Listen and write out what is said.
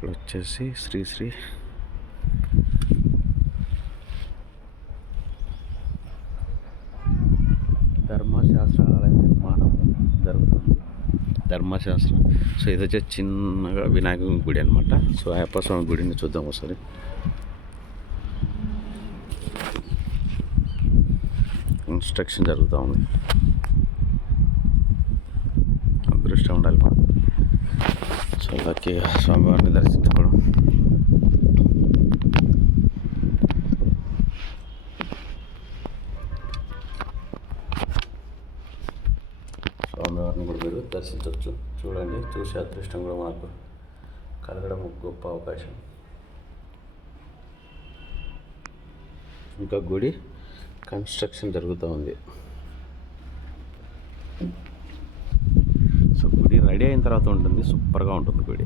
ఇక్కడ వచ్చేసి శ్రీశ్రీ ధర్మశాస్త్ర ఆలయ నిర్మాణం జరుగుతుంది. ధర్మశాస్త్రం. సో ఇది వచ్చే చిన్నగా వినాయకుని గుడి అనమాట సో అయ్యప్ప స్వామి గుడిని చూద్దాం ఒకసారి. కన్స్ట్రక్షన్ జరుగుతూ ఉంది. అదృష్టం ఉండాలి మనం ఇలాకి స్వామివారిని దర్శించుకోవడం. స్వామివారిని కూడా మీరు దర్శించవచ్చు. చూడండి చూసే అదృష్టం కూడా మనకు కలగడం గొప్ప అవకాశం. ఇంకా గుడి కన్స్ట్రక్షన్ జరుగుతూ ఉంది. సో గుడి రెడీ అయిన తర్వాత ఉంటుంది సూపర్గా ఉంటుంది గుడి.